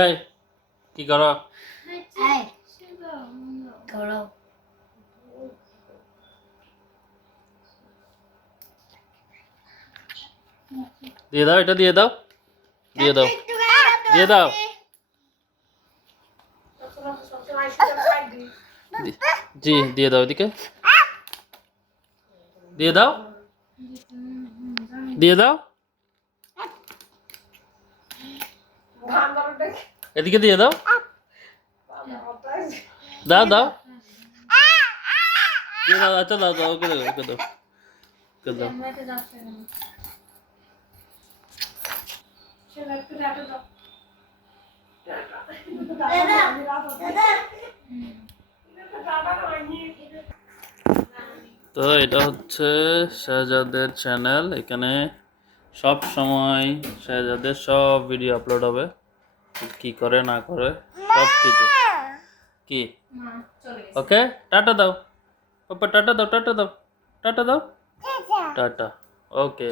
এই কি করো? দিয়ে দাও, এটা দিয়ে দাও, দিয়ে দাও, দিয়ে দাও, জি দিয়ে দাও, এদিকে দিয়ে দাও, দিয়ে দাও, এদিকে দিয়ে দাও, দাও দাও, দিয়ে দাও, আচ্ছা দাও দাও, ওকে দাও, ওকে দাও, ওকে দাও। তো এটা হচ্ছে শাহজাদের চ্যানেল। এখানে সব সময় শাহজাদের সব ভিডিও আপলোড হবে, কি করে না করে সব কিছু। কি ওকে, টাটা দাও পাপা, টাটা দাও, টাটা দাও, টাটা দাও, টাটা, ওকে।